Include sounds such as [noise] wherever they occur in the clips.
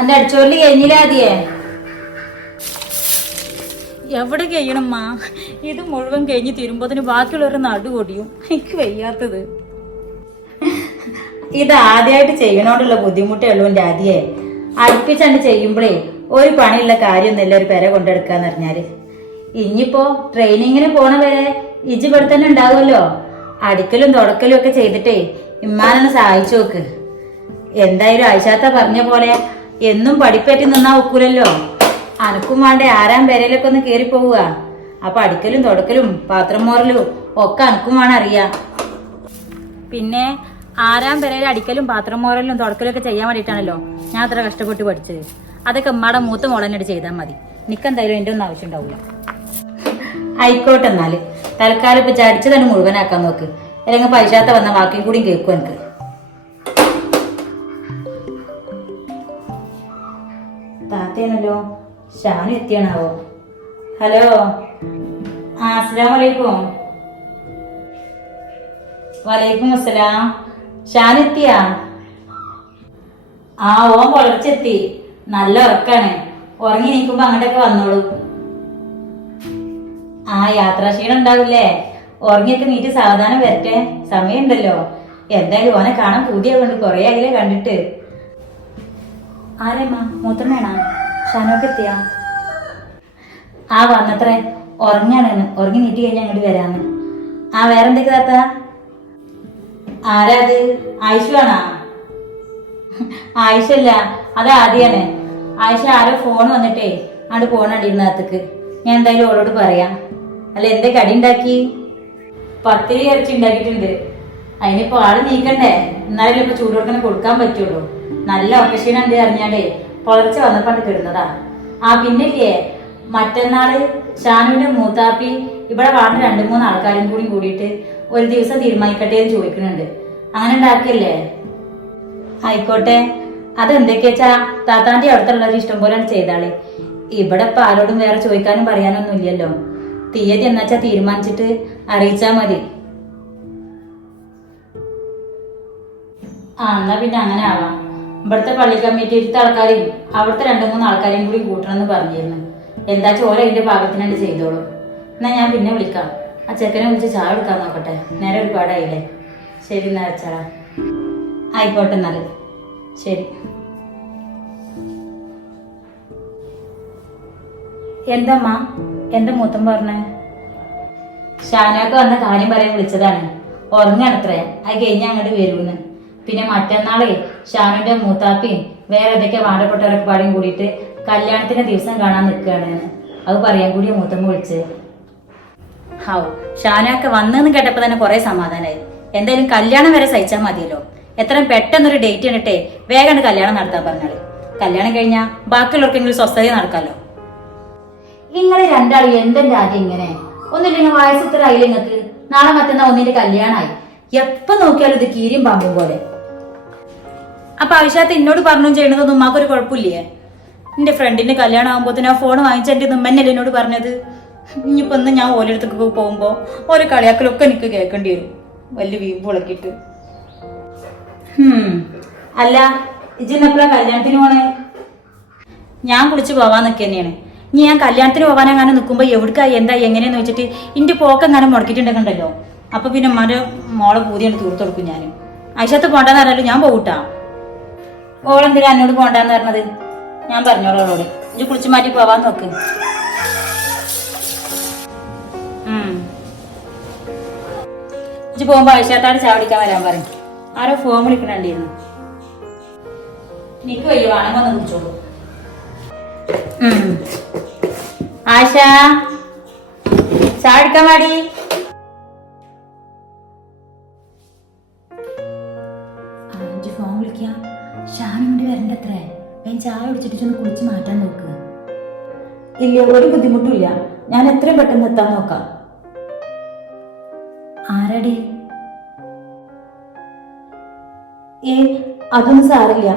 അന്റെ അടിച്ചോൽ കഴിഞ്ഞില്ല ആദ്യേ? എവിടെ കഴിയണമ്മാ? ഇത് മുഴുവൻ കഴിഞ്ഞ് തീരുമ്പോത്തിന് ബാക്കിയുള്ളവർ നടുകൊടിയും എനിക്ക് വയ്യാത്തത്. ഇത് ആദ്യമായിട്ട് ചെയ്യണോണ്ടുള്ള ബുദ്ധിമുട്ടേ ഉള്ളൂ എന്റെ ആദ്യേ. അടുപ്പിച്ചണ്ട് ചെയ്യുമ്പോഴേ ഒരു പണിയുള്ള കാര്യമൊന്നുമില്ല ഒരു പെര കൊണ്ടെടുക്കാന്ന് പറഞ്ഞാൽ. ഇനിയിപ്പോ ട്രെയിനിങ്ങിന് പോണ വരെ ഇജ് ഇവിടെ തന്നെ ഉണ്ടാവുമല്ലോ. അടിക്കലും തുടക്കലും ഒക്കെ ചെയ്തിട്ടേ ഇമ്മാനെ സഹായിച്ചു നോക്ക്. എന്തായാലും ആയിഷാത്ത പറഞ്ഞ പോലെ എന്നും പഠിപ്പേറ്റി നിന്നാ ഒക്കൂലല്ലോ. അനക്കും വേണ്ടേ ആരാം പേരയിലൊക്കെ ഒന്ന് കേറി പോവുക. അപ്പൊ അടിക്കലും തുടക്കലും പാത്രം മോറലും ഒക്കെ അനക്കും വേണം അറിയാം. പിന്നെ ആരാം പേരയിൽ അടിക്കലും പാത്രം മോറലും തുടക്കലും ഒക്കെ ചെയ്യാൻ വേണ്ടിയിട്ടാണല്ലോ ഞാൻ അത്ര കഷ്ടപ്പെട്ട് പഠിച്ചത്. അതൊക്കെ ഉമ്മയുടെ മൂത്ത മോളനോട് ചെയ്താൽ മതി. നിക്കെന്തായാലും എന്റെ ഒന്നും ആവശ്യം ഉണ്ടാവില്ല ആയിക്കോട്ടെ എന്നാൽ. തൽക്കാലം ഇപ്പൊ ചടിച്ചു തന്നെ മുഴുവനാക്കാൻ നോക്ക്. അല്ലെങ്കിൽ പൈസാത്ത വന്ന വാക്കിയും കൂടി കേൾക്കും എനിക്ക്. താത്തയാണല്ലോ ഷാനു എത്തിയാണാവോ? ഹലോ? ആ അസ്സലാം വലൈക്കും അസ്സലാം. ഷാൻ എത്തിയാ? ആ ഓൻ വളർച്ചെത്തി നല്ല ഉറക്കാണ്. ഉറങ്ങി നീക്കുമ്പോ അങ്ങോട്ടൊക്കെ വന്നോളൂ. ആ യാത്രാക്ഷീണം ഉണ്ടാവില്ലേ? ഉറങ്ങിയൊക്കെ നീറ്റ് സാവധാനം വരട്ടെ. സമയമുണ്ടല്ലോ. എന്തായാലും ഓനെ കാണാൻ കൂടിയാവുണ്ട് കൊറേ ആയില്ലേ കണ്ടിട്ട്. ആരേമ്മ? മൂത്രം വേണ ഷാനോക്ക് എത്തിയാ ആ വന്നത്രേ. ഉറങ്ങാണ്. ഉറങ്ങി നീട്ടി കഴിഞ്ഞാൽ അങ്ങോട്ട് വരാന്ന്. ആ വേറെന്തൊക്കെ താത്ത? ആരാ അത് ആയിഷു ആണാ ആയിഷല്ല. അത് ആദ്യാണ്. ആയിഷ ആരോ ഫോൺ വന്നിട്ടേ അങ്ങോട്ട് പോണണ്ടിരുന്നകത്തേക്ക് ഞാൻ എന്തായാലും ഓളോട് പറയാം. അല്ല എന്താ കടി ഉണ്ടാക്കി? പത്തിരി ഇറച്ചി ഉണ്ടാക്കിയിട്ടുണ്ട്. അതിനിപ്പോ ആൾ നീക്കണ്ടേ? എന്നാലല്ലേ ഇപ്പൊ ചൂടോടക്കനെ കൊടുക്കാൻ പറ്റുള്ളൂ. നല്ല ഒക്കശീനം ഉണ്ട് അറിഞ്ഞാലേ പുലർച്ചെ വന്നപ്പോണ്ട് കിടുന്നതാ ആ പിന്നില്ലേ മറ്റന്നാൾ ഷാനുവിന്റെ മൂത്താപ്പി ഇവിടെ വാണ്ട രണ്ടു മൂന്ന് ആൾക്കാരും കൂടി കൂടിയിട്ട് ഒരു ദിവസം തീരുമാനിക്കട്ടെ എന്ന് ചോദിക്കുന്നുണ്ട്. അങ്ങനെ ഉണ്ടാക്കിയല്ലേ? ആയിക്കോട്ടെ. അതെന്തൊക്കെയാച്ചാ താത്താന്റെ അടുത്തുള്ളവർ ഇഷ്ടം പോലെ ചെയ്താളെ ഇവിടെ ഇപ്പൊ ആരോടും വേറെ ചോദിക്കാനും പറയാനൊന്നും ഇല്ലല്ലോ. തീയതി എന്നാച്ചാ തീരുമാനിച്ചിട്ട് അറിയിച്ചാ മതി. ആ എന്നാ പിന്നെ അങ്ങനെ ആവാം. ഇവിടുത്തെ പള്ളി കമ്മിറ്റിയിലത്തെ ആൾക്കാരെയും അവിടുത്തെ രണ്ടു മൂന്ന് ആൾക്കാരെയും കൂടി കൂട്ടണമെന്ന് പറഞ്ഞിരുന്നു. എന്താ ചോര അതിന്റെ പാകത്തിനായിട്ട് ചെയ്തോളൂ. എന്നാ ഞാൻ പിന്നെ വിളിക്കാം. ആ ചെക്കനെ വിളിച്ച് ചായ എടുക്കാൻ നോക്കട്ടെ. നേരെ ഒരുപാടായില്ലേ? ശരി എന്നാ അച്ചാ ആയിക്കോട്ടെ എന്നാൽ. ശരി. എന്തമ്മ എന്റെ മൂത്തം പറഞ്ഞേ? ഷാനാക്ക് വന്ന കാര്യം പറയാൻ വിളിച്ചതാണ്. ഉറങ്ങണത്രേ. അത് കഴിഞ്ഞ് അങ്ങോട്ട് വരുമെന്ന് പിന്നെ മറ്റന്നാളേ ഷാനുവിന്റെ മൂത്താപ്പിയും വേറെ ഏതൊക്കെ വാണ്ടപ്പെട്ടവരൊക്കെ പാടിയും കൂടിയിട്ട് കല്യാണത്തിന്റെ ദിവസം കാണാൻ നിൽക്കുകയാണ്. അത് പറയാൻ കൂടിയ മൂത്തമ്മ വിളിച്ചത് ഹാവ് ഷാനൊക്കെ വന്നെന്ന് കേട്ടപ്പോ തന്നെ കുറെ സമാധാനമായി എന്തായാലും കല്യാണം വരെ സഹിച്ചാൽ മതിയല്ലോ. എത്രയും പെട്ടെന്നൊരു ഡേറ്റ് കണ്ടിട്ടേ വേഗം കല്യാണം നടത്താൻ പറഞ്ഞാൽ കല്യാണം കഴിഞ്ഞാൽ ബാക്കിയുള്ളവർക്കെങ്കിലും സ്വസ്ഥത നടക്കാലോ. നിങ്ങൾ രണ്ടാളും എന്തെന്റെ ആദ്യം ഇങ്ങനെ? ഒന്നില്ലെങ്കിൽ വയസ്സത്ര ആയില്ല നിങ്ങൾക്ക് നാളെ മറ്റന്നാ ഒന്നിന്റെ കല്യാണമായി എപ്പോ നോക്കിയാലും ഇത് കീരിയും പാമ്പും പോലെ. അപ്പൊ ആവശ്യത്ത് എന്നോട് പറഞ്ഞു ചെയ്യണതൊന്നും ഉമ്മാക്കൊരു കുഴപ്പമില്ലേ? എന്റെ ഫ്രണ്ടിന്റെ കല്യാണം ആകുമ്പോത്തിന് ആ ഫോൺ വാങ്ങിച്ച എന്റെ ഉമ്മന്നല്ലേ എന്നോട് പറഞ്ഞത്. ഇനിയിപ്പോ ഒന്ന് ഞാൻ ഓരോരുത്തർക്ക് പോകുമ്പോ ഓരോ കളിയാക്കലൊക്കെ എനിക്ക് കേൾക്കേണ്ടി വരും. വലിയ വീമ്പ് വിളക്കിട്ട് അല്ല ഇജിന്നെപ്പോഴാ കല്യാണത്തിന് പോണേ? ഞാൻ കുളിച്ച് പോവാൻ നിൽക്കുക തന്നെയാണ്. ഇനി ഞാൻ കല്യാണത്തിന് പോകാനെങ്ങാനും നിൽക്കുമ്പോൾ എവിടുക്കാ എന്താ എങ്ങനെയെന്ന് വെച്ചിട്ട് ഇന്റെ പോക്കെങ്ങാനും മുടക്കിയിട്ടുണ്ടെങ്കിലോ അപ്പൊ പിന്നെ ഉമ്മാന്റെ മോളെ പൂതിയാണ് തീർത്തു കൊടുക്കും ഞാൻ ഐശത്ത് പോണ്ടെന്ന് ഞാൻ പോകൂട്ടാ ഓളെന്തിനാ എന്നോട് പോണ്ടാന്ന് പറഞ്ഞത്? ഞാൻ പറഞ്ഞോളൂ അവളോട്. ഇഞ്ചി കുളിച്ചു മാറ്റി പോവാൻ നോക്ക്. ഇജ്ജ് പോകുമ്പോ ആഴ്ചത്താട് ചാവടിക്കാൻ വരാൻ പറയും. ആരോ ഫോൺ വിളിക്കണുണ്ടായിരുന്നു. നിക്ക് വയ്യ വേണമെങ്കിൽ ഒന്ന് കുടിച്ചോളൂ ആശാ ചാടിക്കാൻ പാടി ഞാൻ ചായ കുടിച്ചിട്ട് ചെന്ന് കുളിച്ച് മാറ്റാൻ നോക്ക്. ഇല്ല ഒരു ബുദ്ധിമുട്ടില്ല ഞാൻ എത്രയും പെട്ടെന്ന് എത്താൻ നോക്കാം. ആരടി? ഏ അതൊന്നും സാറില്ല.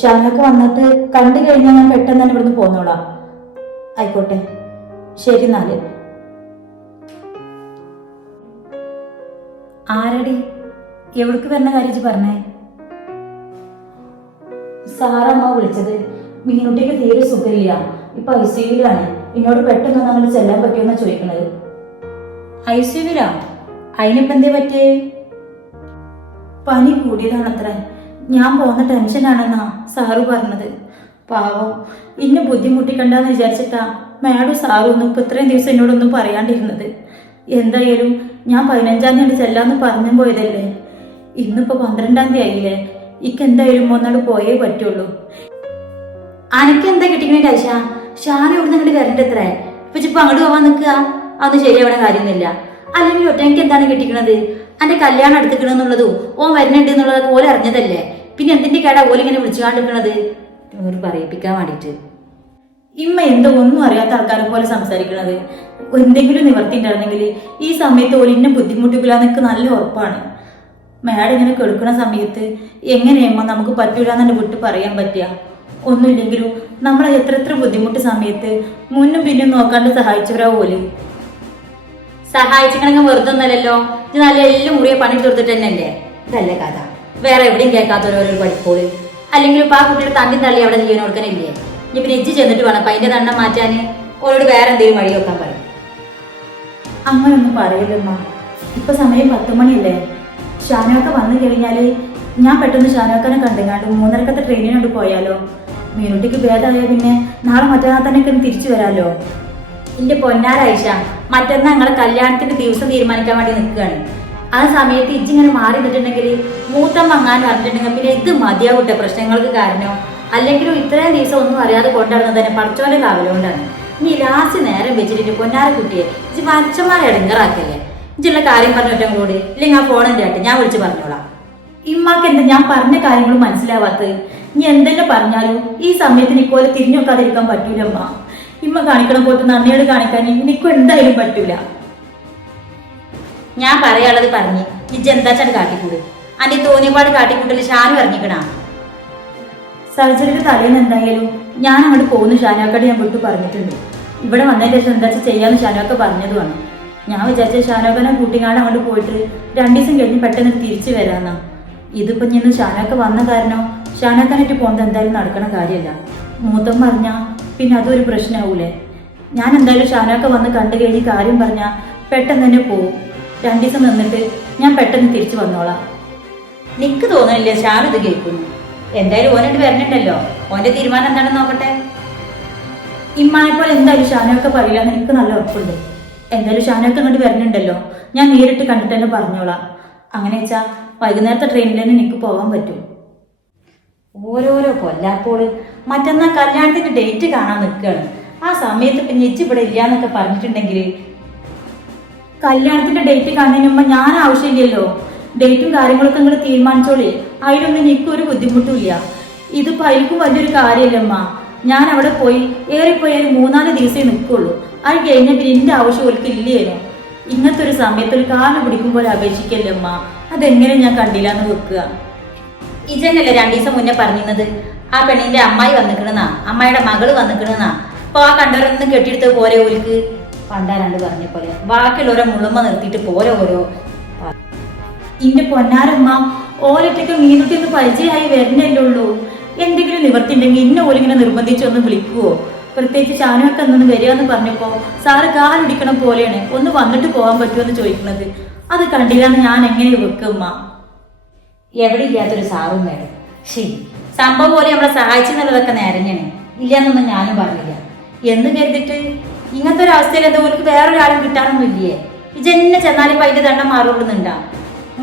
ഷാനൊക്കെ വന്നിട്ട് കണ്ടു കഴിഞ്ഞാൽ ഞാൻ പെട്ടെന്ന് തന്നെ ഇവിടുന്ന് പോന്നോളാം. ആയിക്കോട്ടെ. ശരി നാല് ആരടി? എവിടേക്ക് വരുന്ന കാര്യം പറഞ്ഞേ? സാറമ്മ വിളിച്ചത്. മീനുട്ടിക്ക് തീരെ സുഖമില്ല. ഇപ്പൊ ഐ സിയിലാണ് എന്നോട് പെട്ടെന്ന് നമ്മൾ ചെല്ലാൻ പറ്റുമെന്നാ ചോദിക്കണത്. ഐ സി യുവിലോ അതിനിപ്പോ എന്തേ പറ്റിയേ? പനി കൂടിയതാണത്ര. ഞാൻ പോകുന്ന ടെൻഷനാണെന്നാ സാറു പറഞ്ഞത്. പാവം. ഇന്നെ ബുദ്ധിമുട്ടിക്കണ്ടെന്ന് വിചാരിച്ചിട്ടാ മാഡം സാറും ഒന്നും ഇപ്പൊ ഇത്രയും ദിവസം എന്നോടൊന്നും പറയാണ്ടിരുന്നത്. എന്തായാലും ഞാൻ പതിനഞ്ചാം തീയതി ചെല്ലാന്ന് പറഞ്ഞു പോയതല്ലേ. ഇന്നിപ്പോ പന്ത്രണ്ടാം തീയതി ആയില്ലേ. ഇക്ക് എന്തായാലും ഒന്നാട് പോയേ പറ്റുള്ളൂ. അനക്ക് എന്താ കിട്ടിക്കണേ ആയിഷ ഷാന ഇവിടുന്ന് അങ്ങോട്ട് കരണ്ട് എത്ര ഇപ്പൊ അങ്ങോട്ട് പോവാൻ നിൽക്കുക അതൊന്നും ശരിയാവണ കാര്യമൊന്നുമില്ല. അല്ലെങ്കിൽ ഒറ്റ എനിക്ക് എന്താണ് കിട്ടിക്കണത്? അന്റെ കല്യാണം എടുത്തിക്കണമെന്നുള്ളതും ഓൻ വരുന്നുണ്ട് എന്നുള്ളതൊക്കെ ഓല അറിഞ്ഞതല്ലേ? പിന്നെ എന്തിന്റെ കേടാ ഓലിങ്ങനെ വിളിച്ചുകൊണ്ടിരിക്കണത്? ഒരു പറയിപ്പിക്കാൻ വേണ്ടിട്ട് ഇമ്മ എന്തോ ഒന്നും അറിയാത്ത ആൾക്കാരെ പോലെ സംസാരിക്കണത്. എന്തെങ്കിലും നിവർത്തി ഉണ്ടായിരുന്നെങ്കിൽ ഈ സമയത്ത് ഓലിന്നെ ബുദ്ധിമുട്ടിക്കില്ല എന്നൊക്കെ നല്ല ഉറപ്പാണ്. മാഡം ഇങ്ങനെ കെടുക്കുന്ന സമയത്ത് എങ്ങനെയമ്മ നമുക്ക് പറ്റൂല എന്നെ വിട്ട് പറയാൻ പറ്റുക? ഒന്നുമില്ലെങ്കിലും നമ്മളെ എത്ര എത്ര ബുദ്ധിമുട്ട് സമയത്ത് മുന്നും പിന്നും നോക്കാണ്ട് സഹായിച്ചവരാ പോലെ സഹായിച്ചിക്കണെങ്കിൽ വെറുതെ ഒന്നല്ലല്ലോ? ഇത് നല്ല എല്ലാം മുറിയെ പണി തീർത്തിട്ട് തന്നെയല്ലേ? ഇതല്ല കഥ. വേറെ എവിടെയും കേൾക്കാത്ത ഓരോ പഠിപ്പോൾ. അല്ലെങ്കിൽ ഇപ്പൊ ആ കുട്ടിയുടെ തണ്ടി തള്ളി അവിടെ ജീവൻ കൊടുക്കാനില്ലേ ഇനി പിന്നെ ഇജ്ജ് ചെന്നിട്ട് വേണം അപ്പൊ അതിന്റെ തണ്ണ മാറ്റാന്. ഓരോട് വേറെ എന്തെങ്കിലും വഴി വെക്കാൻ പറയും. അങ്ങനൊന്നും പറയില്ലമ്മ ഇപ്പൊ സമയം പത്ത് മണിയല്ലേ? ഷാനൊക്കെ വന്നു കഴിഞ്ഞാൽ ഞാൻ പെട്ടെന്ന് ഷാനോക്കനെ കണ്ടെങ്ങാണ്ട് മൂന്നരക്കത്തെ ട്രെയിനിനോട് പോയാലോ? മീനുട്ടിക്ക് ഭേദമായ പിന്നെ നാളെ മറ്റന്നാൾ തന്നെ ഒക്കെ തിരിച്ചു വരാലോ? എന്റെ പൊന്നാരായിഷ മറ്റന്നാ ഞങ്ങളെ കല്യാണത്തിന്റെ ദിവസം തീരുമാനിക്കാൻ വേണ്ടി നിൽക്കുകയാണ് ആ സമയത്ത് ഇജ്ജ് ഇങ്ങനെ മാറി നിന്നിട്ടുണ്ടെങ്കിൽ മൂത്തം മങ്ങാൻ പറഞ്ഞിട്ടുണ്ടെങ്കിൽ പിന്നെ ഇത് മതിയാവട്ടെ പ്രശ്നങ്ങൾക്ക് കാരണോ. അല്ലെങ്കിലും ഇത്രയും ദിവസം ഒന്നും അറിയാതെ കൊണ്ടുവരുന്നത് തന്നെ പഠിച്ചോന്റെ കാവലുകൊണ്ടാണ് ഇനി ലാസ്റ്റ് നേരം വെച്ചിട്ട് പൊന്നാര കുട്ടിയെ ഇജ്ജ് മനുഷ്യന്മാരെ ഇടങ്ങറാക്കല്ലേ? ഇജ്ജുള്ള കാര്യം പറഞ്ഞിട്ടും കൂടി. ഇല്ലെങ്കിൽ ആ ഫോണിന്റെ ആയിട്ട് ഞാൻ വിളിച്ച് പറഞ്ഞോളാം. ഇമ്മാക്ക് എന്താ ഞാൻ പറഞ്ഞ കാര്യങ്ങൾ മനസ്സിലാവാത്തത്? ഇനി എന്തെല്ലാം പറഞ്ഞാലും ഈ സമയത്ത് നിക്കോലെ തിരിഞ്ഞു നോക്കാതിരിക്കാൻ പറ്റൂലമ്മ ഇമ്മ. കാണിക്കണം പോലത്തെ നന്ദിയോട് കാണിക്കാൻ എനിക്കും എന്തായാലും പറ്റൂല. ഞാൻ പറയാനുള്ളത് പറഞ്ഞ് ഇജ്ജ് എന്താ ചാട് കാട്ടിക്കൂട്? അന്റെ തോന്നിയപാട് കാട്ടിക്കൂട്ടൽ ഷാൻ പറഞ്ഞിക്കണ? സർജറിയുടെ തലേന്ന് എന്തായാലും ഞാൻ അങ്ങോട്ട് പോകുന്നു ഷാനോക്കോട് ഞാൻ വിട്ടു പറഞ്ഞിട്ടുണ്ട്. ഇവിടെ വന്നതിന് ശേഷം എന്താ ചെയ്യാന്ന് ഷാനോക്ക പറഞ്ഞതുമാണ്. ഞാൻ വിചാരിച്ച ഷാനോക്കനെ കൂട്ടിങ്ങാട് അങ്ങോട്ട് പോയിട്ട് രണ്ടു ദിവസം കഴിഞ്ഞ് പെട്ടെന്ന് തിരിച്ചു വരാന്ന. ഇതിപ്പോ ഞാൻ ഷാനോക്ക വന്ന കാരണം ഷാനോക്കനായിട്ട് പോകുന്നത് എന്തായാലും നടക്കണ കാര്യമല്ല. മൂത്തം പറഞ്ഞ പിന്നെ അതൊരു പ്രശ്നമാവൂലേ ഞാൻ എന്തായാലും ഷാനോക്ക വന്ന് കണ്ടു കഴിഞ്ഞ് കാര്യം പറഞ്ഞ പെട്ടെന്ന് തന്നെ പോവും. രണ്ടു ദിവസം നിന്നിട്ട് ഞാൻ പെട്ടെന്ന് തിരിച്ചു വന്നോളാം. നിക്ക് തോന്നുന്നില്ല ഷാനു ഇത് കേൾക്കുന്നു? എന്തായാലും ഓനോട് വരണുണ്ടല്ലോ. ഓന്റെ തീരുമാനം എന്താണെന്ന് നോക്കട്ടെ. ഇമ്മാനെ പോലെ എന്തായാലും ഷാനൊക്കെ പറയില്ല എനിക്ക് നല്ല ഉറപ്പുണ്ട്. എന്തായാലും ഷാനൊക്കെ അങ്ങോട്ട് വരണുണ്ടല്ലോ. ഞാൻ നേരിട്ട് കണ്ടിട്ട് തന്നെ പറഞ്ഞോളാം. അങ്ങനെ വെച്ചാ വൈകുന്നേരത്തെ ട്രെയിനിൽ തന്നെ എനിക്ക് പോകാൻ പറ്റും. ഓരോരോ കൊല്ലാപ്പോൾ. മറ്റന്നാ കല്യാണത്തിന്റെ ഡേറ്റ് കാണാൻ നിൽക്കുകയാണ് ആ സമയത്ത് ഇപ്പൊ ഞെച്ച് ഇവിടെ ഇല്ലാന്നൊക്കെ പറഞ്ഞിട്ടുണ്ടെങ്കിൽ കല്യാണത്തിന്റെ ഡേറ്റ് കാണുന്നതിന് മുമ്പ് ഞാൻ ആവശ്യമില്ലല്ലോ. ഡേറ്റും കാര്യങ്ങളൊക്കെ നിങ്ങൾ തീരുമാനിച്ചോളേ. അതിലൊന്നും എനിക്കൊരു ബുദ്ധിമുട്ടുമില്ല ഇതിപ്പോ അതിൽക്കും വലിയൊരു കാര്യമല്ലമ്മ ഞാൻ അവിടെ പോയി ഏറിപ്പോയി ഒരു മൂന്നാൽ ദിവസമേ നിൽക്കുള്ളൂ. അത് കഴിഞ്ഞ പിന്നെ എന്റെ ആവശ്യം ഓർക്ക് ഇല്ലേനോ? ഇങ്ങനത്തെ ഒരു സമയത്ത് ഒരു കാൽ പിടിക്കുമ്പോൾ അപേക്ഷിക്കല്ലേ അമ്മ അതെങ്ങനെ ഞാൻ കണ്ടില്ല എന്ന് വെക്കുക? ഇജന്നല്ലേ രണ്ടു ദിവസം മുന്നേ പറഞ്ഞിരുന്നത്? ആ പെണ്ണിന്റെ അമ്മായി വന്നിക്കണെന്നാ? അമ്മായിയുടെ മകൾ വന്നിക്കണെന്നാ? അപ്പൊ ആ കണ്ടവരൊന്നും കെട്ടിയെടുത്ത് പോരെ ഓൽക്ക്? പണ്ടാരാണ്ട് പറഞ്ഞ പോലെ. ബാക്കിയുള്ളവരെ മുള്ളുമ്മ നിർത്തിയിട്ട് പോരെ ഓരോ. ഇന്റെ പൊന്നാരമ്മ ഓലറ്റയ്ക്ക് മീനുട്ടി ഒന്ന് പരിചയമായി വരുന്നല്ലേ ഉള്ളൂ. എന്തെങ്കിലും നിവർത്തി ഉണ്ടെങ്കിൽ ഇന്ന ഓലിങ്ങനെ നിർബന്ധിച്ച് ഒന്ന് വിളിക്കുവോ? പ്രത്യേകിച്ച് ചാനൊക്കെ എന്നൊന്ന് വരിക എന്ന് പറഞ്ഞപ്പോ സാറ് കാലൊടിക്കണ പോലെയാണ്. ഒന്ന് വന്നിട്ട് പോകാൻ പറ്റുമെന്ന് ചോദിക്കുന്നത്. അത് കണ്ടില്ലാന്ന് ഞാൻ എങ്ങനെ വെക്കുമ്മ എവിടെ ഇല്ലാത്തൊരു സാറും വേണം. ശരി സംഭവം പോലെ നമ്മളെ സഹായിച്ചെന്നുള്ളതൊക്കെ നേരഞ്ഞാണ് ഇല്ലാന്നൊന്നും ഞാനും പറഞ്ഞില്ല. എന്ന് കരുതിട്ട് ഇങ്ങനത്തെ ഒരു അവസ്ഥയിൽ എന്താ ഓർക്ക് വേറൊരാളും കിട്ടാനൊന്നും ഇല്ലേ? ഇജന്നെ ചെന്നാലും അതിന്റെ ദണ്ണം മാറുകൊള്ളുന്നുണ്ടാ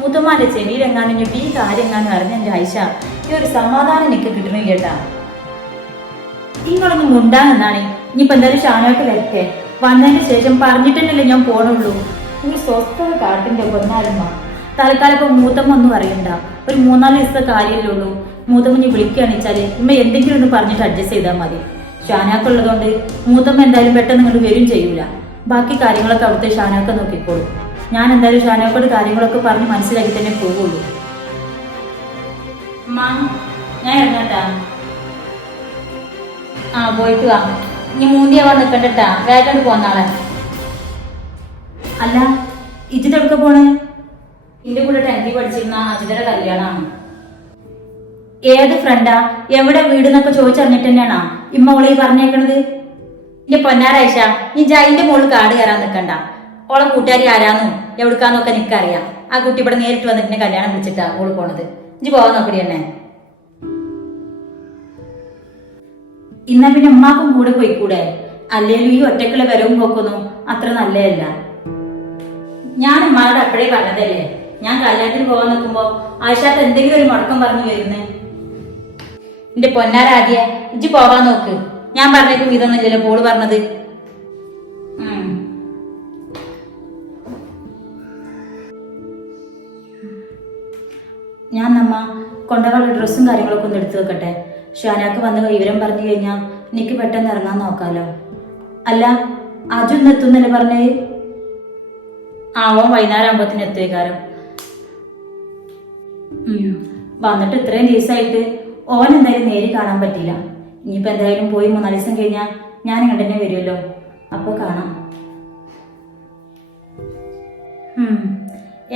മൂത്തമ്മാന്റെ ചെവിയിലെങ്ങാനും ഞാൻ ഈ കാര്യം എങ്ങാനും അറിഞ്ഞ എന്റെ ആയിഷ ഈ ഒരു സമാധാനം എനിക്ക് കിട്ടണില്ല കേട്ടാ. നിങ്ങളൊന്നും മുണ്ടാനെന്നാണ് ഇനിയിപ്പോ എന്തായാലും ഷാനോട്ട് വരട്ടെ. വന്നതിന് ശേഷം പറഞ്ഞിട്ടുണ്ടല്ലേ ഞാൻ പോണുള്ളൂ. നിങ്ങൾ സ്വസ്ഥത കാട്ടിന്റെ പൊന്നാരമ്മ തൽക്കാലം ഇപ്പൊ മൂത്തമ്മ ഒന്നും അറിയണ്ട. ഒരു മൂന്നാൽ ദിവസത്തെ കാര്യമല്ലേ ഉള്ളൂ. മൂത്തമ്മ ഇനി വിളിക്കുകയാണെന്ന് ഇമ്മ എന്തെങ്കിലും ഒന്ന് പറഞ്ഞിട്ട് അഡ്ജസ്റ്റ് ചെയ്താൽ മതി. ഷാനാക്കുള്ളതുകൊണ്ട് മൂത്തമ്മ എന്തായാലും പെട്ടെന്ന് നിങ്ങൾ വരും ചെയ്യൂല. ബാക്കി കാര്യങ്ങളൊക്കെ അവിടുത്തെ ഷാനാക്ക നോക്കിക്കോളൂ. ഞാൻ എന്തായാലും ഷാനോക്കോട് കാര്യങ്ങളൊക്കെ പറഞ്ഞ് മനസ്സിലാക്കി തന്നെ പോവുള്ളൂ. അമ്മ ഞാൻ ഇറങ്ങട്ടാ. ആ പോയിട്ട് വാ. ഇനി മൂന്നിയാവാൻ നിൽക്കണ്ടട്ടാ വേഗം പോന്നാളെ. അല്ല ഇജിതെടുക്ക പോണേ? എന്റെ കൂടെ ടെൻത്തിൽ പഠിച്ചിരുന്ന അജിതയുടെ കല്യാണമാണ് ഏത് ഫ്രണ്ടാ? എവിടെ വീട് എന്നൊക്കെ ചോദിച്ചറിഞ്ഞിട്ട് തന്നെയാണോ ഇമ്മ ഓളെ ഈ പറഞ്ഞേക്കണത്? എന്റെ പൊന്നാരാഴ്ച നീ ജൈന്റെ മോൾ കാട് കയറാൻ നിൽക്കണ്ട ഓളെ കൂട്ടുകാരി ആരാന്നും? എവിടുക്കാന്നൊക്കെ നിനക്കറിയാം ആ കുട്ടി ഇവിടെ നേരിട്ട് വന്നിട്ട് കല്യാണം വിളിച്ചിട്ടാ ഓൾ പോണത്. ഇജ്ജ് പോവാൻ നോക്കടി എന്നെ. ഇന്ന പിന്നെ ഉമ്മാക്കും കൂടെ പോയിക്കൂടെ? അല്ലേലും ഈ ഒറ്റക്കുള്ള വരവും പോക്കൊന്നും അത്ര നല്ലതല്ല. ഞാൻ ഉമ്മാരുടെ അപ്പോഴേ പറഞ്ഞതല്ലേ? ഞാൻ കല്യാണത്തിന് പോകാൻ നിൽക്കുമ്പോ ആയിഷാത്ത് എന്തെങ്കിലും ഒരു മുടക്കം പറഞ്ഞു വരുന്നേ? എന്റെ പൊന്നാരാദ്യ ഇജ്ജ് പോവാൻ നോക്ക്. ഞാൻ പറഞ്ഞേക്കും ഇതൊന്നുമില്ലല്ലോ പോൾ പറഞ്ഞത്. ഞാൻ നമ്മ കൊണ്ടവളുടെ ഡ്രസ്സും കാര്യങ്ങളൊക്കെ ഒന്ന് എടുത്തു വെക്കട്ടെ. ഷാനാക്ക് വന്ന് വിവരം പറഞ്ഞു കഴിഞ്ഞാൽ എനിക്ക് പെട്ടെന്ന് ഇറങ്ങാൻ നോക്കാലോ. അല്ല അജു ഇന്ന് എത്തുന്നല്ലേ പറഞ്ഞേ? ആ ഓൻ വൈകുന്നേരം ആകുമ്പോത്തിന് എത്തുവേക്കാരം. വന്നിട്ട് ഇത്രയും ദിവസമായിട്ട് ഓൻ എന്തായാലും നേരി കാണാൻ പറ്റില്ല ഇനിയിപ്പോ എന്തായാലും പോയി മൂന്നാൽ ദിവസം കഴിഞ്ഞാൽ ഞാൻ ഇങ്ങോട്ട് തന്നെ വരുമല്ലോ അപ്പോൾ കാണാം.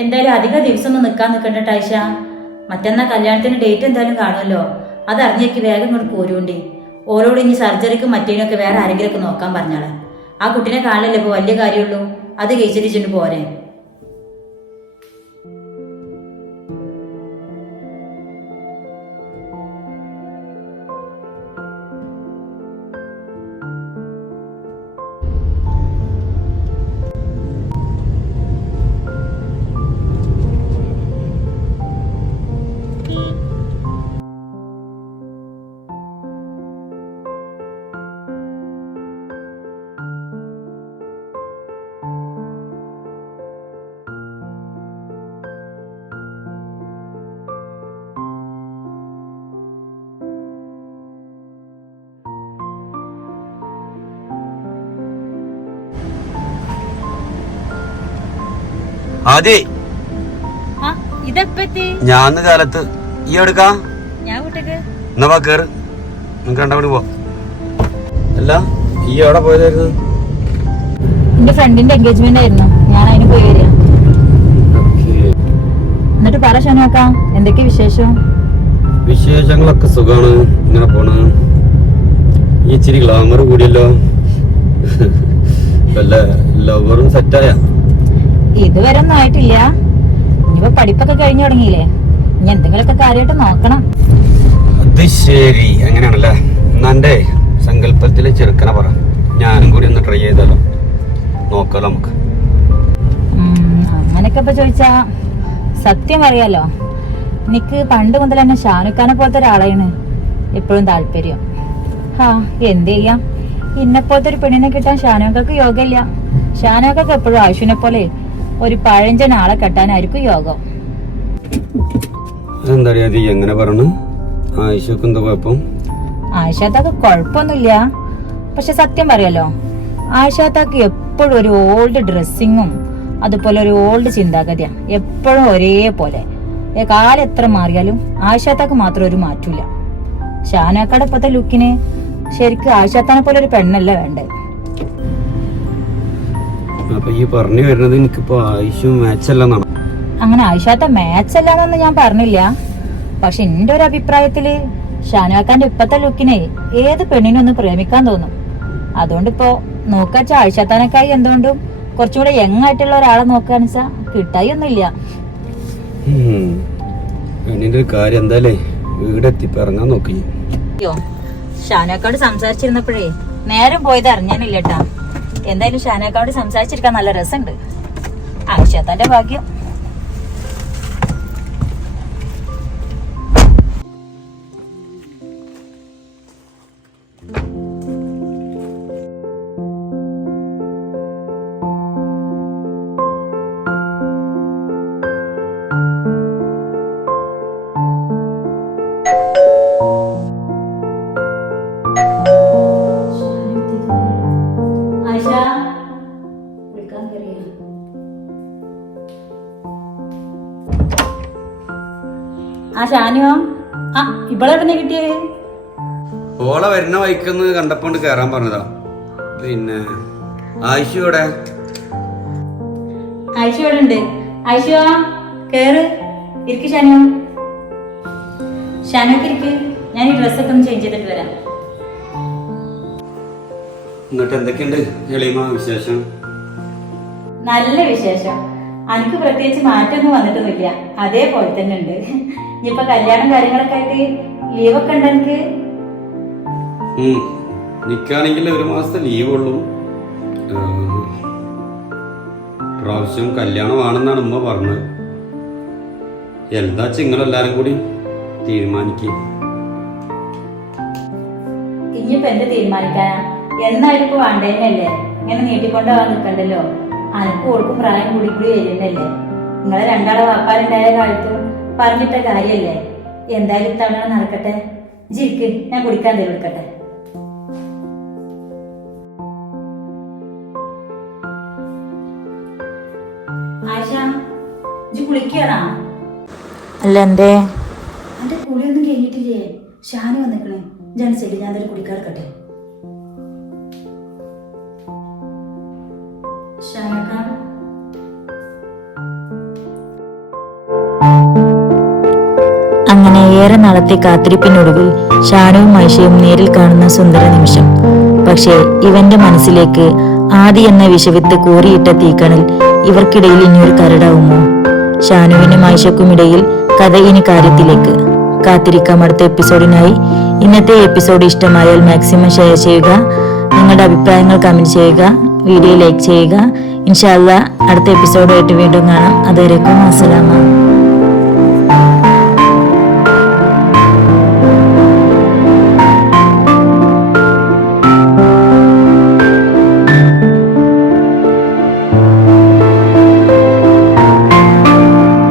എന്തായാലും അധിക ദിവസം ഒന്നും നിൽക്കാൻ നിൽക്കണ്ട മറ്റന്നാ കല്യാണത്തിന് ഡേറ്റ് എന്തായാലും കാണുമല്ലോ. അത് അറിഞ്ഞേക്ക് വേഗം ഇങ്ങോട്ട് പോരുണ്ടി ഓരോട് ഇനി സർജറിക്കും മറ്റേനൊക്കെ വേറെ ആരെങ്കിലുമൊക്കെ നോക്കാൻ പറഞ്ഞാളെ. ആ കുട്ടീനെ കാണില്ലല്ലോ ഇപ്പോൾ വലിയ കാര്യമുള്ളൂ. അത് കഴിച്ചിരിച്ചിട്ട് പോരെ. അതെ ആ ഇതെപ്പറ്റി? ഞാൻ കാലത്ത് ഈ എടുക്കാം. എന്നാ വാ കേറ്. നമുക്ക് രണ്ടാമത് പോ അല്ല ഈ എവിടെ പോയതായിരുന്നു? എന്റെ ഫ്രണ്ടിന്റെ എൻഗേജ്മെന്റ് ആയിരുന്നു. ഞാൻ അതിന് പോയി വരിക. എന്നിട്ട് പറ ഷനോക്ക എന്തൊക്കെ വിശേഷം? വിശേഷങ്ങളൊക്കെ സുഖാണ്. ഇങ്ങനെ പോണ്. ഈ ഇച്ചിരി ഗ്ലാമർ കൂടിയല്ലോ. [laughs] അല്ല ലവറും സെറ്റായ ഇതുവരെ ഒന്നും ആയിട്ടില്ല. ഇനിയിപ്പോ പഠിപ്പൊക്കെ കഴിഞ്ഞു തുടങ്ങിയില്ലേ? ഇനി എന്തെങ്കിലുമൊക്കെ കാര്യമായിട്ട് നോക്കണം. അത് ശരി. അങ്ങനെയാണല്ലേ? എന്നാ സങ്കല്പത്തിലെ ചെറുക്കനെ പറ. ഞാനും കൂടി ഒന്ന് ട്രൈ ചെയ്താലോ? നോക്കാലോ നമുക്ക്. അങ്ങനെയൊക്കെ ഇപ്പൊ ചോദിച്ചാ സത്യം അറിയാലോ. എനിക്ക് പണ്ട് മുതൽ തന്നെ ഷാനുഖാനെ പോലത്തെ ഒരാളാണ്. എപ്പോഴും താല്പര്യം. ഹാ എന്ത് ചെയ്യാം? ഇന്നെപ്പോലത്തെ ഒരു പെണ്ണിനെ കിട്ടാൻ ഷാനുഖക്ക് യോഗമില്ല ഷാനുഖക്ക് എപ്പോഴും ആശുവിനെ പോലെ ഒരു പഴഞ്ചൻ ആളെ കെട്ടാനായിരിക്കും യോഗം. എന്താ എങ്ങനെ പറഞ്ഞു ആയിഷക്ക് എന്താ കുഴപ്പം? ആയിഷാത്താക്ക് കുഴപ്പമൊന്നുമില്ല. പക്ഷെ സത്യം പറയല്ലോ ആയിഷാത്താക്ക് എപ്പോഴും ഒരു ഓൾഡ് ഡ്രസ്സിങ്ങും അതുപോലെ ഒരു ഓൾഡ് ചിന്താഗതിയാണ് എപ്പോഴും ഒരേപോലെ. കാലം എത്ര മാറിയാലും ആയിഷാത്താക്ക് മാത്രം ഒരു മാറ്റൂല ഷാനാക്കാടെ ഇപ്പത്തെ ലുക്കിന് ശരിക്കും ആയിഷാത്താനെ പോലെ ഒരു പെണ്ണല്ല വേണ്ടത്. അപ്പൊ ഈ പറഞ്ഞു വരുന്നത് എനിക്കിപ്പോ ആയിഷും മാച്ചല്ലെന്നാണ് അങ്ങനെ ആയിഷാത്ത മാച്ച് അല്ലാന്നൊന്നും ഞാൻ പറഞ്ഞില്ല. പക്ഷെ എന്റെ ഒരു അഭിപ്രായത്തിൽ ഷാനുവാക്കാന്റെ ഇപ്പത്തെ ലുക്കിനെ ഏത് പെണ്ണിനും ഒന്ന് പ്രേമിക്കാൻ തോന്നും. അതുകൊണ്ട് ഇപ്പോ നോക്കാച്ച ആയിഷാത്താനക്കായി എന്തുകൊണ്ടും കുറച്ചും കൂടെ യങ് ആയിട്ടുള്ള ഒരാളെ നോക്കാന്ന് വെച്ചാ കിട്ടായി ഒന്നുമില്ല. പെണ്ണിന്റെ ഒരു കാര്യം എന്തായാലേ വീടെത്തി പറഞ്ഞാ നോക്കി. അയ്യോ ഷാനുവാക്കാട് സംസാരിച്ചിരുന്നപ്പോഴേ നേരം പോയത് അറിഞ്ഞാനില്ല കേട്ടാ എന്തായാലും ഷാനുവാക്കാട് സംസാരിച്ചിരിക്കാൻ നല്ല രസമുണ്ട്. ആയിഷാത്താന്റെ ഭാഗ്യം. ആ ഇവളെവിടെ കിട്ടിയേ? ഓളെ വരുന്ന വൈക്കൊന്ന് കണ്ടപ്പോണ്ട് കേറാൻ പറഞ്ഞതാ. പിന്നെ ആയിഷു ഇവിടെ ഉണ്ട്. ആയിഷ കേറ്. ഇരിക്ക് ഷാനു. ഷാനൊക്കെ ഇരിക്ക്. ഞാൻ ഈ ഡ്രസ്സൊക്കെ ഒന്ന് ചേഞ്ച് ചെയ്തിട്ട് വരാം. എന്നിട്ട് എന്തൊക്കെയുണ്ട് എളിമ വിശേഷം? നല്ല വിശേഷം. എനിക്ക് പ്രത്യേകിച്ച് മാറ്റമൊന്നും വന്നിട്ടൊന്നുമില്ല. അതേപോലെ തന്നെ ഉണ്ട്. ഇനിയിപ്പൊ കല്യാണം കാര്യങ്ങളൊക്കെ ആയിട്ട് ലീവൊക്കെ ഉണ്ട് എനിക്ക്? ഉം. നിക്കാണെങ്കിൽ ഒരു മാസത്തെ ലീവ് ഉള്ളൂ. പ്രാവശ്യം കല്യാണമാണെന്നാണ് ഉമ്മ പറഞ്ഞത്. എന്താ നിങ്ങളെല്ലാരും കൂടി തീരുമാനിക്കും. ഇനിയിപ്പോ എന്ത് തീരുമാനിക്കാനാ? എന്നായാലും ഇപ്പൊ വേണ്ടതന്നെയല്ലേ ഇങ്ങനെ നീട്ടിക്കൊണ്ടുപോകാൻ നിക്കണ്ടല്ലോ. നിൽക്കണ്ടല്ലോ അനക്കും ഓർക്കും പ്രായം കൂടി കൂടി വരുന്നല്ലേ? നിങ്ങളെ രണ്ടാളെ വാപ്പാരുണ്ടായ കാലത്തും പറഞ്ഞിട്ട കാര്യല്ലേ? എന്തായാലും ഇത്തവണ നടക്കട്ടെ. ജിക്ക് ഞാൻ കുടിക്കാൻ തരും എടുക്കട്ടെ ആയിഷ ജി കുളിക്കണോ? അല്ല എന്റെ കുളിയൊന്നും കഴിഞ്ഞിട്ടില്ലേ? ഷാനി വന്നിക്കണേ. ജനസൈഡ് ഞാൻ എന്തായാലും കുടിക്കാറക്കട്ടെ നാളത്തെ കാത്തിരിപ്പിനൊടുവിൽ ഷാനുവും മൈഷയും നേരിൽ കാണുന്ന സുന്ദര നിമിഷം. പക്ഷേ ഇവന്റെ മനസ്സിലേക്ക് ആദി എന്ന വിഷവിത്ത് കോരിയിട്ട തീക്കണൽ ഇവർക്കിടയിൽ ഇനിയൊരു കരടാവുമോ? ഷാനുവിനും മൈഷക്കുമിടയിൽ കഥ ഇനി കാര്യത്തിലേക്ക്. കാത്തിരിക്കാം അടുത്ത എപ്പിസോഡിനായി. ഇന്നത്തെ എപ്പിസോഡ് ഇഷ്ടമായാൽ മാക്സിമം ഷെയർ ചെയ്യുക. നിങ്ങളുടെ അഭിപ്രായങ്ങൾ കമന്റ് ചെയ്യുക. വീഡിയോ ലൈക്ക് ചെയ്യുക. ഇൻഷാല്ല അടുത്ത എപ്പിസോഡായിട്ട് വീണ്ടും കാണാം. അതുവരേക്കും അസ്സലാമ